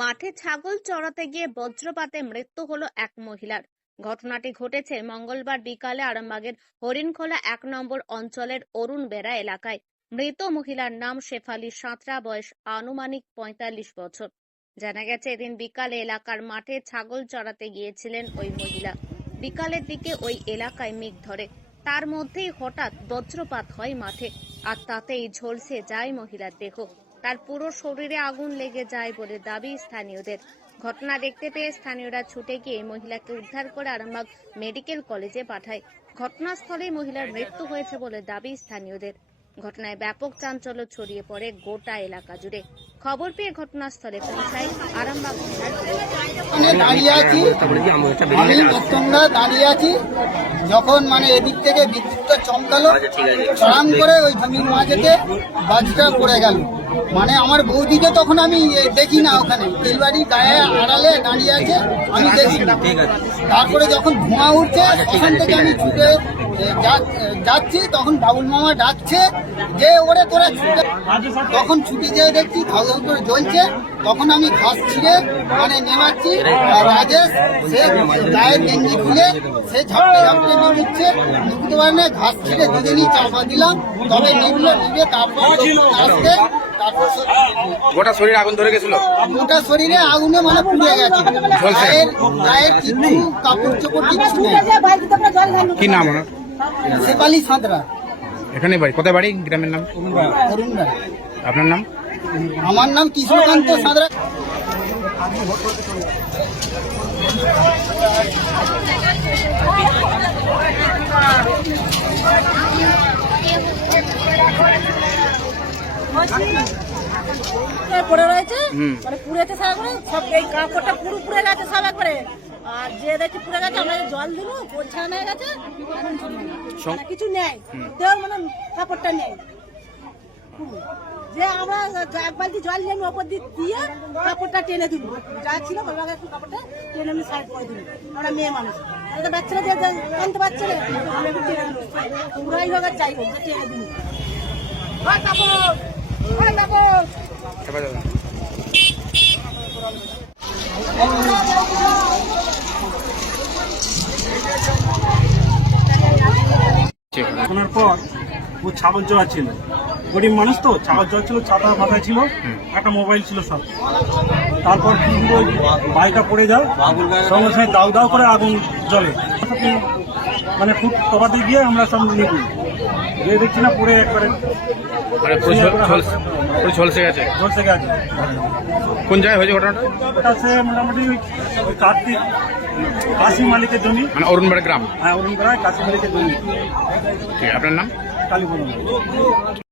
মাঠে ছাগল চড়াতে গিয়ে বজ্রপাতে মৃত্যু হলো এক মহিলার। ঘটনাটি ঘটেছে মঙ্গলবার বিকালে আরামবাগের হরিণখোলা 1 নম্বর অঞ্চলের অরুণ বেড়া এলাকায়। মৃত মহিলার নাম শেফালি সাঁতরা, বয়স আনুমানিক 45 বছর। জানা গেছে, এদিন বিকালে এলাকার মাঠে ছাগল চড়াতে গিয়েছিলেন ওই মহিলা। বিকালের দিকে ওই এলাকায় মেঘ ধরে, তার মধ্যেই হঠাৎ বজ্রপাত হয় মাঠে, আর তাতেই ঝলসে যায় মহিলার দেহ। তার পুরো শরীরে আগুন লেগে যায় বলে দাবি স্থানীয়দের। ঘটনা দেখতে পেয়ে স্থানীয়রা ছুটে গিয়ে মহিলাকে উদ্ধার করে আরামবাগ মেডিকেল কলেজে পাঠায়। ঘটনাস্থলে মহিলার মৃত্যু হয়েছে বলে দাবি স্থানীয়দের। ঘটনায় ব্যাপক চাঞ্চল্য ছড়িয়ে পড়ে গোটা এলাকা জুড়ে। খবর পেয়ে ঘটনাস্থলে পৌঁছায় আরামবাগ দাঁড়িয়ে আছি যখন এদিক থেকে বিদ্যুৎটা চমকালো, চড়াম করে ওই জমির মাঝেতে বাজটা পড়ে গেল। আমার বৌদিকে তখন আমি দেখি না, ওখানে তেলবাড়ির গায়ে আড়ালে দাঁড়িয়ে আছে, আমি দেখি না। তারপরে যখন ধোঁয়া উঠছে ওখান থেকে আমি ছুটে যাচ্ছি, তখন বাবুল মামা ডাকছে যে ওরে তোরা ছুটে। তখন ছুটে যেয়ে দেখছি ধাউ ধাউ করে জ্বলছে। তখন আমি ঘাস ছিঁড়ে নেমাচ্ছি, রাজেশ সে গায়ের গেঞ্জি খুলে সে ঝাপটে ঝাপটে নিচ্ছে, নিতে পারে না। ঘাস ছিঁড়ে দুদিনই চাপা দিলাম, তবে নিবে। তারপর আসতে গোটা শরীরে আগুন ধরে গেছিল, গোটা শরীরে আগুনে পুড়ে গেছে। গায়ের কিছু কাপড় চোপড় কিছু নেই। কি নাম ওনার? শেফালি সাঁতরা। এখানে বাড়ি? কোথায় বাড়ি? গ্রামের নাম? অরুণদা। আপনার নাম? আমার নাম কৃষ্ণকান্ত সাঁতরা। পড়ে রয়েছে, পুড়েছে সব, এই কাপড়টা পুরো পুড়ে গেছে সব একবারে। আর যে দেখছি পুড়ে গেছে, আমরা জল দিল, পরিষ্কার হয়ে গেছে, কিছু নেই, কেউ কাপড়টা নেই। যে আমরা 1 বালতি জল নিয়ে আমি ওপর দিক দিয়ে কাপড়টা টেনে দিব, যা ছিল বাবাকে একটু কাপড়টা টেনে আমি সাইড করে দিল। আমরা মেয়ে মানুষ, বাচ্চারা যে জানতে পারছে না, আমি একটু টেনে দিল, পুরাই হোক আর যাই হোক, টেনে দিল। শোনার পর ও ছাগল চড়াচ্ছিল, গরিব মানুষ তো, ছাগল চড়াচ্ছিল, ছাতা মাথায় ছিল, একটা মোবাইল ছিল সব। তারপর বাইকটা পড়ে যায়, সঙ্গে সঙ্গে দাউ দাউ করে আগুন জ্বলে। খুব তফাতে গিয়ে আমরা সব নিবি গিয়ে দেখছি না, পড়ে একবারে ঝলসে গেছে। কোন জায়গায় হয়েছে ঘটনাটা? ওটা সে মোটামুটি ওই কার্তিক কাশি মালিকের জমি, অরুণবাড়া গ্রাম। হ্যাঁ, অরুণবাড়ায় কাশি মালিকের জমি। ঠিক, আপনার নাম? কালীপুর।